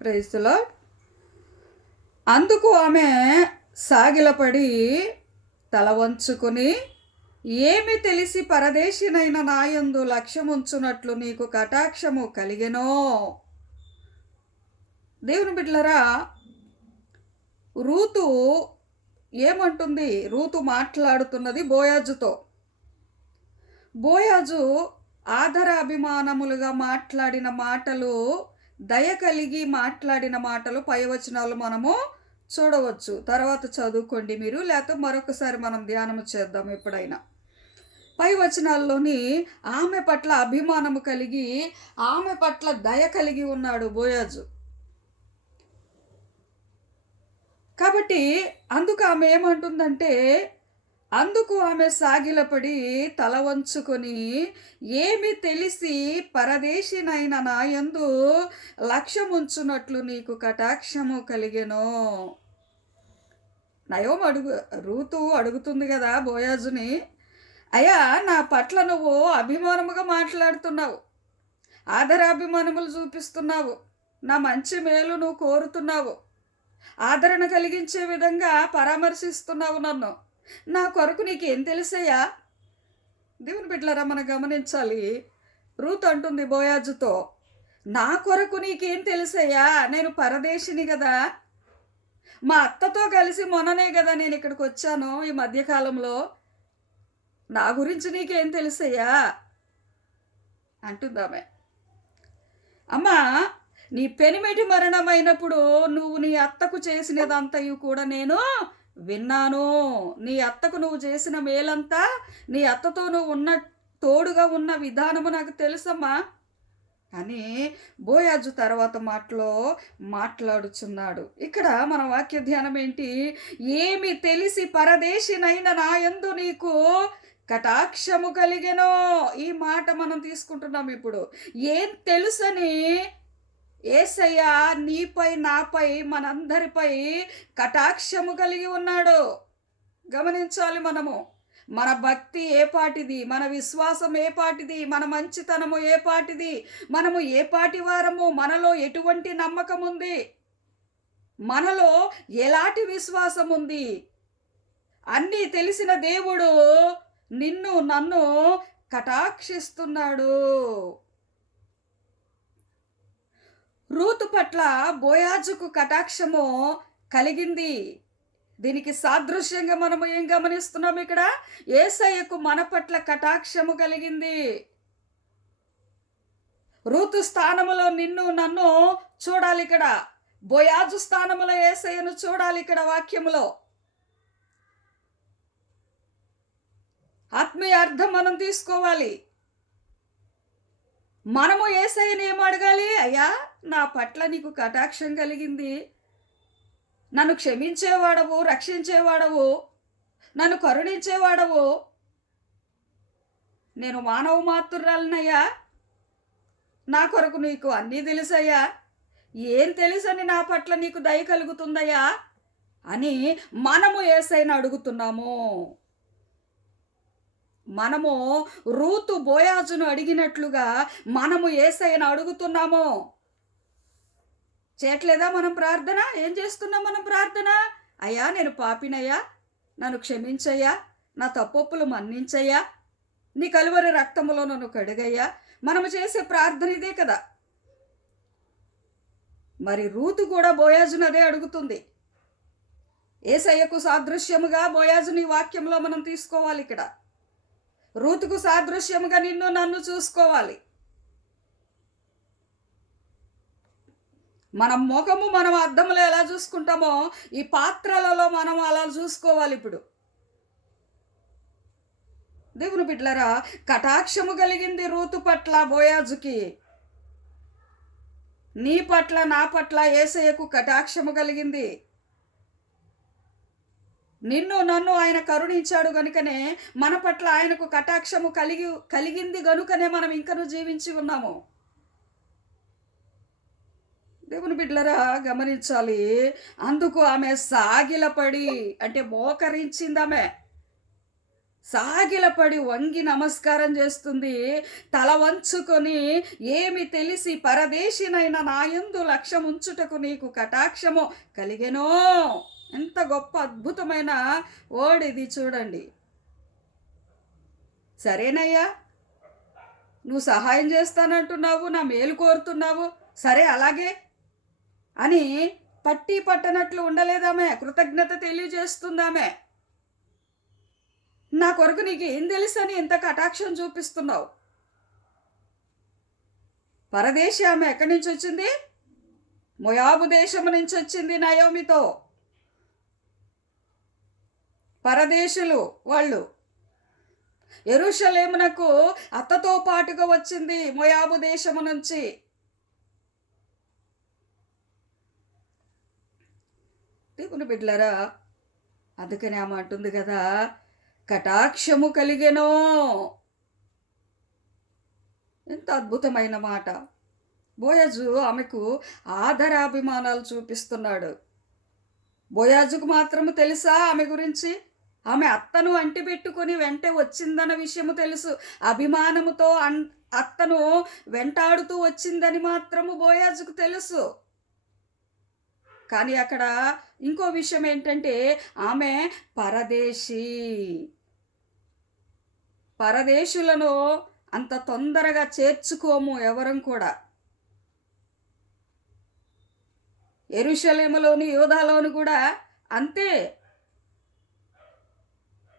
Praise the lord. అందుకు ఆమె సాగిలపడి తల వంచుకుని, ఏమి తెలిసి పరదేశినైన నాయందు లక్ష్యముంచునట్లు నీకు కటాక్షము కలిగెనో. దేవుని బిడ్డలారా, రూతు ఏమంటుంది? రూతు మాట్లాడుతున్నది బోయాజుతో. బోయాజు ఆదరాభిమానములుగా మాట్లాడిన మాటలు, దయ కలిగి మాట్లాడిన మాటలు, పై వచనాలు మనము చూడవచ్చు. తర్వాత చదువుకోండి మీరు, లేకపోతే మరొకసారి మనం ధ్యానము చేద్దాం ఎప్పుడైనా. పై వచనాల్లోని ఆమె పట్ల అభిమానము కలిగి, ఆమె పట్ల దయ కలిగి ఉన్నాడు బోయాజు. కాబట్టి అందుకు ఆమె ఏమంటుందంటే, అందుకు ఆమె సాగిలపడి తల వంచుకొని, ఏమి తెలిసి పరదేశినైన నాయందు లక్ష్యముంచునట్లు నీకు కటాక్షము కలిగెనో. రూతు అడుగుతుంది కదా బోయాజుని, అయ్యా నా పట్ల నువ్వు అభిమానముగా మాట్లాడుతున్నావు, ఆదరాభిమానములు చూపిస్తున్నావు, నా మంచి మేలు నువ్వు కోరుతున్నావు, ఆదరణ కలిగించే విధంగా పరామర్శిస్తున్నావు నన్ను. నా కొరకు నీకేం తెలుసయ్యా? దేవుని బిడ్డలారా, మనం గమనించాలి. రూత్ అంటుంది బోయాజుతో, నా కొరకు నీకేం తెలుసయ్యా? నేను పరదేశిని కదా, మా అత్తతో కలిసి మొన్ననే కదా నేను ఇక్కడికి వచ్చాను ఈ మధ్యకాలంలో, నా గురించి నీకేం తెలుసయ్యా అంటుందామె. అమ్మా, నీ పెనిమిటి మరణమైనప్పుడు నువ్వు నీ అత్తకు చేసినదంతయు కూడా నేను విన్నాను. నీ అత్తకు నువ్వు చేసిన మేలంతా, నీ అత్తతో నువ్వు తోడుగా ఉన్న విధానము నాకు తెలుసమ్మా అని బోయాజు తర్వాత మాటలో మాట్లాడుచున్నాడు. ఇక్కడ మన వాక్య ధ్యానం ఏంటి? ఏమి తెలిసి పరదేశినైన నాయందు నీకు కటాక్షము కలిగెనో. ఈ మాట మనం తీసుకుంటున్నాం ఇప్పుడు. ఏం తెలుసని యేసయ్య నీపై, నాపై, మనందరిపై కటాక్షము కలిగి ఉన్నాడు. గమనించాలి మనము. మన భక్తి ఏ పాటిది, మన విశ్వాసం ఏ పాటిది, మన మంచితనము ఏ పాటిది, మనము ఏ పాటి వారము, మనలో ఎటువంటి నమ్మకం ఉంది, మనలో ఎలాంటి విశ్వాసం ఉంది, అన్నీ తెలిసిన దేవుడు నిన్ను నన్ను కటాక్షిస్తున్నాడు. రూతు పట్ల బోయాజుకు కటాక్షము కలిగింది. దీనికి సాదృశ్యంగా మనము ఏం గమనిస్తున్నాం ఇక్కడ? యేసయ్యకు మన పట్ల కటాక్షము కలిగింది. రూతు స్థానములో నిన్ను నన్ను చూడాలి ఇక్కడ, బోయాజు స్థానములో యేసయ్యను చూడాలి ఇక్కడ వాక్యములో. ఆత్మీయ అర్థం మనం తీసుకోవాలి. మనము యేసయ్యని ఏం అడగాలి? అయ్యా నా పట్ల నీకు కటాక్షం కలిగింది, నన్ను క్షమించేవాడవు, రక్షించేవాడవు, నన్ను కరుణించేవాడవు, నేను మానవ మాత్రురాలనయ్యా, నా కొరకు నీకు అన్నీ తెలుసయ్యా, ఏం తెలుసని నా పట్ల నీకు దయ కలుగుతుందయ్యా అని మనము యేసయ్యని అడుగుతున్నాము. మనము రూతు బోయాజును అడిగినట్లుగా మనము యేసయ్యను అడుగుతున్నాము. చేయట్లేదా మనం ప్రార్థన? ఏం చేస్తున్నాం మనం ప్రార్థన? అయ్యా నేను పాపినయ్యా, నన్ను క్షమించయ్యా, నా తప్పొప్పులు మన్నించయ్యా, నీ కలువరి రక్తములో నన్ను కడుగయ్యా. మనము చేసే ప్రార్థన ఇదే కదా. మరి రూతు కూడా బోయాజును అదే అడుగుతుంది. యేసయ్యకు సాదృశ్యముగా బోయాజుని వాక్యంలో మనం తీసుకోవాలి. ఇక్కడ రూతుకు సాదృశ్యముగా నిన్ను నన్ను చూసుకోవాలి. మన ముఖము మనం అద్దంలో ఎలా చూసుకుంటామో ఈ పాత్రలలో మనం అలా చూసుకోవాలి. ఇప్పుడు దేవుని బిడ్డలారా, కటాక్షము కలిగింది రూతు పట్ల బోయాజుకి. నీ పట్ల, నా పట్ల యేసయ్యకు కటాక్షము కలిగింది. నిన్ను నన్ను ఆయన కరుణించాడు గనుకనే మన పట్ల ఆయనకు కటాక్షము కలిగింది గనుకనే మనం ఇంకనూ జీవించి ఉన్నాము. దేవుని బిడ్డలారా గమనించాలి. అందుకు ఆమె సాగిలపడి, అంటే మోకరించింది. ఆమె సాగిలపడి వంగి నమస్కారం చేస్తుంది. తల వంచుకొని, ఏమి తెలిసి పరదేశినైన నాయందు లక్ష్యముంచుటకు నీకు కటాక్షము కలిగెనో. ఎంత గొప్ప అద్భుతమైన వర్డ్ ఇది చూడండి. సరేనయ్యా, నువ్వు సహాయం చేస్తానంటున్నావు, నా మేలు కోరుతున్నావు, సరే అలాగే అని పట్టి పట్టనట్లు ఉండలేదామె. కృతజ్ఞత తెలియజేస్తుందామె. నా కొరకు నీకు ఏం తెలుసని ఇంత కటాక్షం చూపిస్తున్నావు? పరదేశి ఆమె ఎక్కడి నుంచి వచ్చింది? మోయాబు దేశము నుంచి వచ్చింది నయోమితో. పరదేశులు వాళ్ళు. యెరూషలేమునకు అత్తతో పాటుగా వచ్చింది మోయాబు దేశము నుంచి. దేవుని బిడ్డలారా, అందుకని ఆమె అంటుంది కదా, కటాక్షము కలిగెనో. ఎంత అద్భుతమైన మాట. బోయజు ఆమెకు ఆదరాభిమానాలు చూపిస్తున్నాడు. బోయాజుకు మాత్రము తెలుసా ఆమె గురించి? ఆమె అత్తను అంటిపెట్టుకొని వెంటే వచ్చిందన్న విషయము తెలుసు. అభిమానముతో అత్తను వెంటాడుతూ వచ్చిందని మాత్రము బోయాజుకు తెలుసు. కానీ అక్కడ ఇంకో విషయం ఏంటంటే, ఆమె పరదేశీ. పరదేశులను అంత తొందరగా చేర్చుకోము ఎవరం కూడా. యెరూషలేములోని యూదాలోని కూడా అంతే.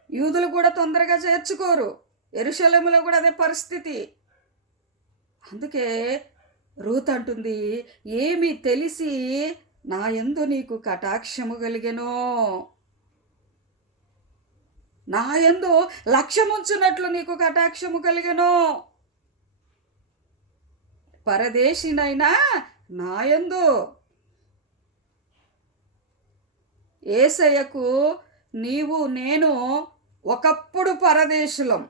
యూదులు కూడా తొందరగా చేర్చుకోరు. యెరూషలేములో కూడా అదే పరిస్థితి. అందుకే రూత్ అంటుంది, ఏమి తెలిసి నా యందు నీకు కటాక్షము కలిగెనో. నా యందు లక్ష్యముంచునట్లు నీకు కటాక్షము కలిగెనో. పరదేశినైనా నా యందు. యేసయ్యకు నీవు నేను ఒకప్పుడు పరదేశులం.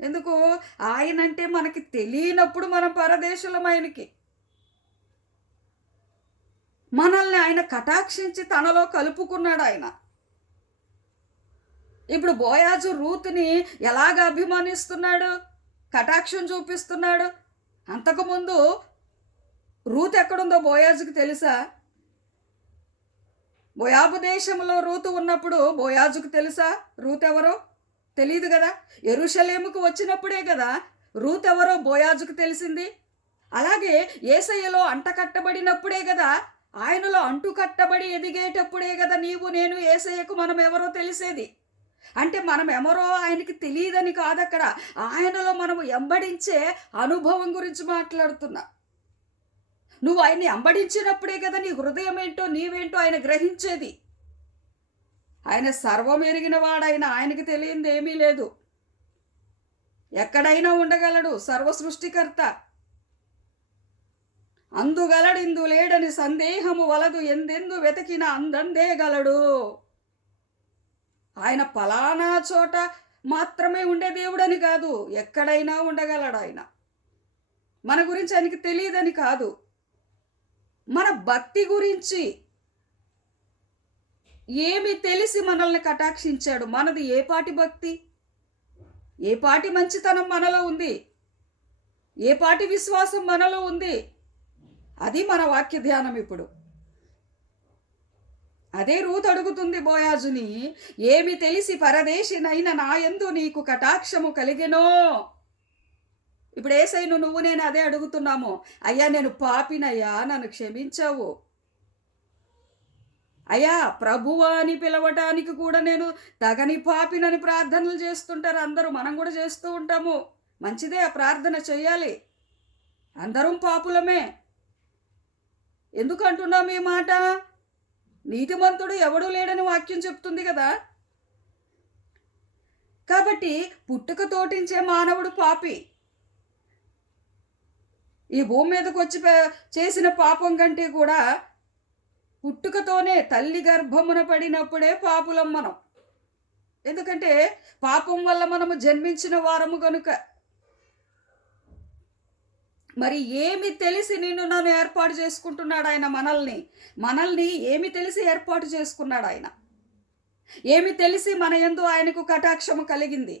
ఎందుకు? ఆయనంటే మనకి తెలియనప్పుడు మనం పరదేశులం. ఆయనకి మనల్ని ఆయన కటాక్షించి తనలో కలుపుకున్నాడు ఆయన. ఇప్పుడు బోయాజు రూతుని ఎలాగ అభిమానిస్తున్నాడు, కటాక్షం చూపిస్తున్నాడు? అంతకుముందు రూత్ ఎక్కడుందో బోయాజుకి తెలుసా? మోయాబు దేశంలో రూతు ఉన్నప్పుడు బోయాజుకు తెలుసా రూత్ ఎవరో? తెలియదు కదా. యెరూషలేముకు వచ్చినప్పుడే కదా రూత్ ఎవరో బోయాజుకు తెలిసింది. అలాగే యేసయ్యలో అంటకట్టబడినప్పుడే కదా, ఆయనలో అంటు కట్టబడి ఎదిగేటప్పుడే కదా నీవు నేను యేసయ్యకు మనం ఎవరో తెలిసేది. అంటే మనం ఎవరో ఆయనకి తెలియదని కాదు, అక్కడ ఆయనలో మనము ఎంబడించే అనుభవం గురించి మాట్లాడుతున్నా. నువ్వు ఆయన్ని అంబడించినప్పుడే కదా నీ హృదయం ఏంటో నీవేంటో ఆయన గ్రహించేది. ఆయన సర్వం ఎరిగిన వాడైన ఆయనకి తెలియంది ఏమీ లేదు. ఎక్కడైనా ఉండగలడు, సర్వ సృష్టికర్త. అందుగలడు ఇందు లేడని సందేహము వలదు, ఎందెందు వెతికిన అందందే గలడు. ఆయన ఫలానా చోట మాత్రమే ఉండే దేవుడని కాదు, ఎక్కడైనా ఉండగలడు ఆయన. మన గురించి ఆయనకి తెలియదని కాదు, మన భక్తి గురించి ఏమి తెలిసి మనల్ని కటాక్షించాడు. మనది ఏ పాటి భక్తి, ఏ పాటి మంచితనం మనలో ఉంది, ఏ పాటి విశ్వాసం మనలో ఉంది, అది మన వాక్య ధ్యానం. ఇప్పుడు అదే రూత్ అడుగుతుంది బోయాజుని, ఏమి తెలిసి పరదేశినైన నా యందు నీకు కటాక్షము కలిగెనో. ఇప్పుడు యేసయ్యను నువ్వు నేను అదే అడుగుతున్నాము. అయ్యా నేను పాపినయ్యా, నన్ను క్షమించావు అయ్యా. ప్రభువా అని పిలవటానికి కూడా నేను తగని పాపినని ప్రార్థనలు చేస్తుంటారు అందరూ. మనం కూడా చేస్తూ ఉంటాము. మంచిదే, ఆ ప్రార్థన చెయ్యాలి. అందరం పాపులమే. ఎందుకు అంటున్నాం ఈ మాట? నీతిమంతుడు ఎవడూ లేడని వాక్యం చెప్తుంది కదా. కాబట్టి పుట్టుక తోటించే మానవుడు పాపి. ఈ భూమి మీదకి వచ్చి చేసిన పాపం కంటే కూడా పుట్టుకతోనే తల్లి గర్భమున పడినప్పుడే పాపులం మనం. ఎందుకంటే పాపం వల్ల మనము జన్మించిన వారము కనుక. మరి ఏమి తెలిసి నిన్ను నన్ను ఏర్పాటు చేసుకుంటున్నాడు ఆయన? మనల్ని ఏమి తెలిసి ఏర్పాటు చేసుకున్నాడు ఆయన? ఏమి తెలిసి మన యందు ఆయనకు కటాక్షము కలిగింది?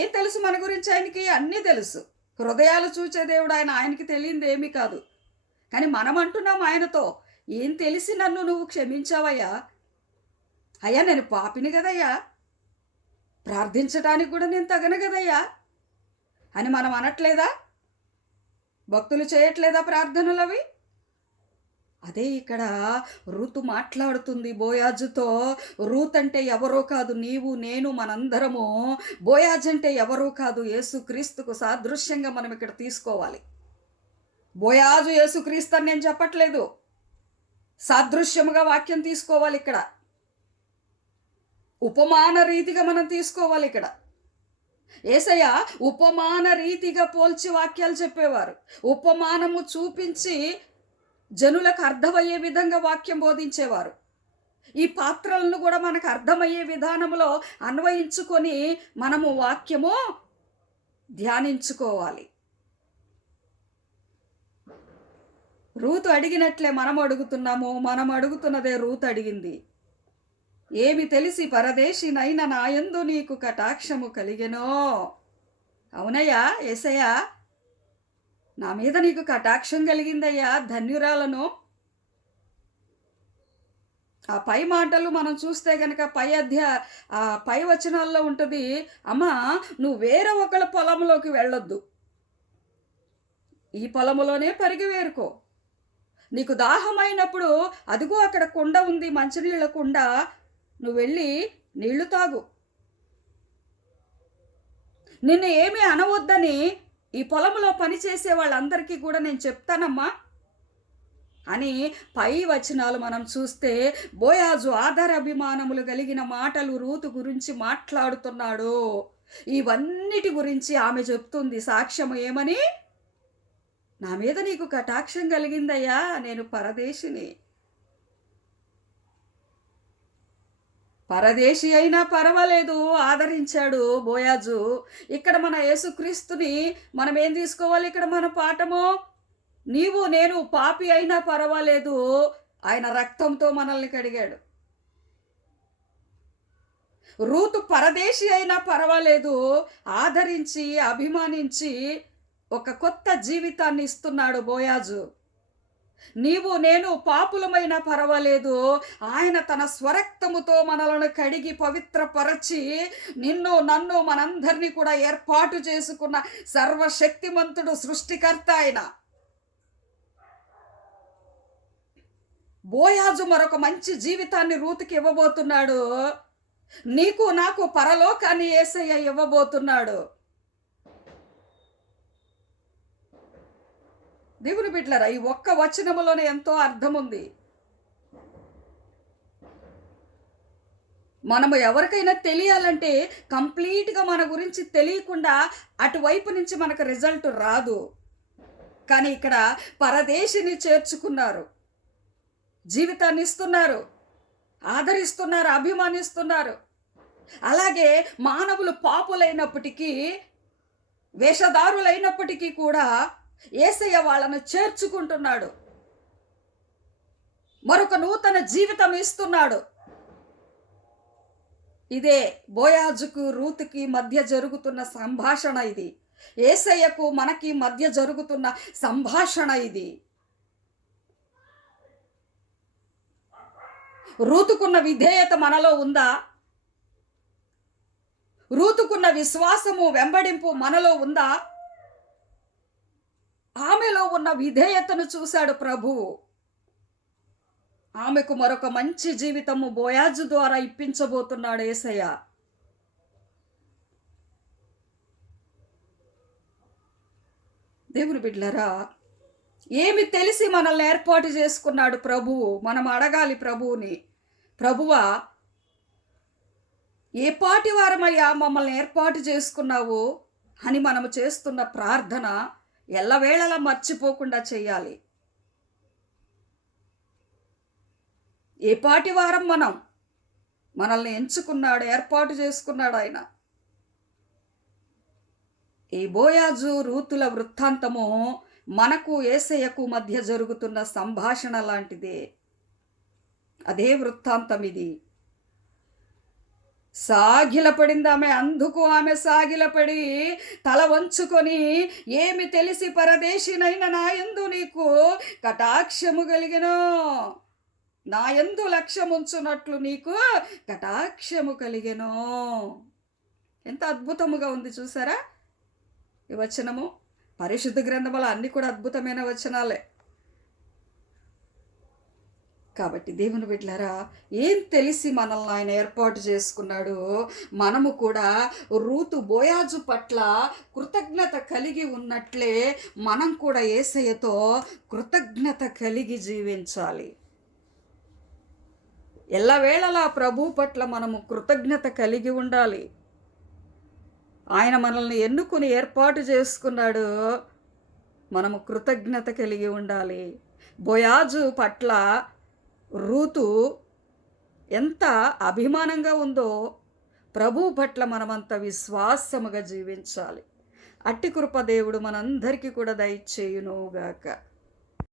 ఏం తెలుసు మన గురించి ఆయనకి? అన్నీ తెలుసు. హృదయాలు చూచే దేవుడు ఆయన. ఆయనకి తెలియంది ఏమీ కాదు. కానీ మనం అంటున్నాం ఆయనతో, ఏం తెలిసి నన్ను నువ్వు క్షమించావయ్యా? అయ్యా నేను పాపిని గదయ్యా, ప్రార్థించడానికి కూడా నేను తగను గదయ్యా అని మనం అనట్లేదా? భక్తులు చేయట్లేదా ప్రార్థనలవి? అదే ఇక్కడ రూతు మాట్లాడుతుంది బోయాజుతో. రూత్ అంటే ఎవరో కాదు, నీవు నేను మనందరము. బోయాజ్ అంటే ఎవరో కాదు, యేసుక్రీస్తుకు సాదృశ్యంగా మనం ఇక్కడ తీసుకోవాలి. బోయాజు యేసుక్రీస్తు అని నేను చెప్పట్లేదు, సాదృశ్యముగా వాక్యం తీసుకోవాలి. ఇక్కడ ఉపమాన రీతిగా మనం తీసుకోవాలి. ఇక్కడ యేసయ్య ఉపమాన రీతిగా పోల్చి వాక్యాలు చెప్పేవారు. ఉపమానము చూపించి జనులకు అర్థమయ్యే విధంగా వాక్యం బోధించేవారు. ఈ పాత్రలను కూడా మనకు అర్థమయ్యే విధానంలో అన్వయించుకొని మనము వాక్యము ధ్యానించుకోవాలి. రూతు అడిగినట్లే మనం అడుగుతున్నాము. మనం అడుగుతున్నదే రూతు అడిగింది. ఏమి తెలిసి పరదేశినైన నాయందు నీకు కటాక్షము కలిగెనో? అవునయ్యా యేసయ్యా, నా మీద నీకు కటాక్షం కలిగిందయ్యా, ధన్యురాలను. ఆ పై మాటలు మనం చూస్తే గనక పై వచనాల్లో ఉంటుంది, అమ్మా నువ్వు వేరే ఒకళ్ళ పొలంలోకి వెళ్ళొద్దు, ఈ పొలములోనే పరిగి వేరుకో. నీకు దాహమైనప్పుడు అదిగో అక్కడ కుండ ఉంది, మంచినీళ్ళ కుండ, నువ్వు వెళ్ళి నీళ్లు తాగు. నిన్ను ఏమీ అనవద్దని ఈ పొలంలో పనిచేసే వాళ్ళందరికీ కూడా నేను చెప్తానమ్మా అని పై వచనాలు మనం చూస్తే బోయాజు ఆదరాభిమానములు కలిగిన మాటలు రూతు గురించి మాట్లాడుతున్నాడు. ఇవన్నిటి గురించి ఆమె చెప్తుంది సాక్ష్యము ఏమని? నా మీద నీకు కటాక్షం కలిగిందయ్యా, నేను పరదేశిని. పరదేశి అయినా పర్వాలేదు, ఆదరించాడు బోయాజు. ఇక్కడ మన యేసుక్రీస్తుని మనం ఏం తీసుకోవాలి? ఇక్కడ మన పాఠము, నీవు నేను పాపి అయినా పర్వాలేదు, ఆయన రక్తంతో మనల్ని కడిగాడు. రూతు పరదేశి అయినా పర్వాలేదు, ఆదరించి అభిమానించి ఒక కొత్త జీవితాన్ని ఇస్తున్నాడు బోయాజు. నీవు నేను పాపులమైనా పర్వాలేదు, ఆయన తన స్వరక్తముతో మనలను కడిగి పవిత్రపరచి నిన్ను నన్ను మనందరినీ కూడా ఏర్పాటు చేసుకున్న సర్వశక్తిమంతుడు సృష్టికర్త ఆయన. బోయాజు మరొక మంచి జీవితాన్ని రూతుకి ఇవ్వబోతున్నాడు. నీకు నాకు పరలోకాన్ని యేసయ్య ఇవ్వబోతున్నాడు. దేవుని బిడ్డలారా, ఈ ఒక్క వచనములోనే ఎంతో అర్థం ఉంది. మనము ఎవరికైనా తెలియాలంటే కంప్లీట్గా మన గురించి తెలియకుండా అటువైపు నుంచి మనకు రిజల్ట్ రాదు. కానీ ఇక్కడ పరదేశిని చేర్చుకున్నారు, జీవితాన్ని ఇస్తున్నారు, ఆదరిస్తున్నారు, అభిమానిస్తున్నారు. అలాగే మానవులు పాపులైనప్పటికీ, వేషధారులైనప్పటికీ కూడా యేసయ్య వాళ్ళను చేర్చుకుంటున్నాడు, మరొక నూతన జీవితం ఇస్తున్నాడు. ఇదే బోయాజుకు రూతుకి మధ్య జరుగుతున్న సంభాషణ. ఇది యేసయ్యకు మనకి మధ్య జరుగుతున్న సంభాషణ. ఇది రూతుకున్న విధేయత మనలో ఉందా? రూతుకున్న విశ్వాసము, వెంబడింపు మనలో ఉందా? ఆమెలో ఉన్న విధేయతను చూశాడు ప్రభువు. ఆమెకు మరొక మంచి జీవితము బోయాజు ద్వారా ఇప్పించబోతున్నాడు యేసయ్య. దేవుని బిడ్డలారా, ఏమి తెలిసి మనల్ని ఏర్పాటు చేసుకున్నాడు ప్రభువు? మనం అడగాలి ప్రభువుని, ప్రభువా ఏ పాటి వారమయ్యా మమ్మల్ని ఏర్పాటు చేసుకున్నావు అని మనము చేస్తున్న ప్రార్థన ఎల్లవేళలా మర్చిపోకుండా చేయాలి. ఏ పాటి వారం మనల్ని ఎంచుకున్నాడు, ఏర్పాటు చేసుకున్నాడు ఆయన. ఈ బోయాజు రూతుల వృత్తాంతము మనకు యేసయ్యకు మధ్య జరుగుతున్న సంభాషణ లాంటిదే. అదే వృత్తాంతం ఇది. సాగిలపడింది ఆమె. అందుకు ఆమె సాగిలపడి తల వంచుకొని, ఏమి తెలిసి పరదేశినైన నా యందు నీకు కటాక్షము కలిగెను, నా యందు లక్ష్యముంచునట్లు నీకు కటాక్షము కలిగెను. ఎంత అద్భుతముగా ఉంది చూసారా ఈ వచనము. పరిశుద్ధ గ్రంథములో అన్ని కూడా అద్భుతమైన వచనాలే. కాబట్టి దేవుని బిడ్డలారా, ఏం తెలిసి మనల్ని ఆయన ఏర్పాటు చేసుకున్నాడు. మనము కూడా రూతు బోయాజు పట్ల కృతజ్ఞత కలిగి ఉన్నట్లే మనం కూడా యేసయ్యతో కృతజ్ఞత కలిగి జీవించాలి. ఎల్లవేళలా ప్రభు పట్ల మనము కృతజ్ఞత కలిగి ఉండాలి. ఆయన మనల్ని ఎన్నుకుని ఏర్పాటు చేసుకున్నాడు. మనము కృతజ్ఞత కలిగి ఉండాలి. బోయాజు పట్ల రూతు ఎంత అభిమానంగా ఉందో ప్రభు పట్ల మనమంత విశ్వాసముగా జీవించాలి. అట్టి కృప దేవుడు మనందరికీ కూడా దయచేయునుగాక.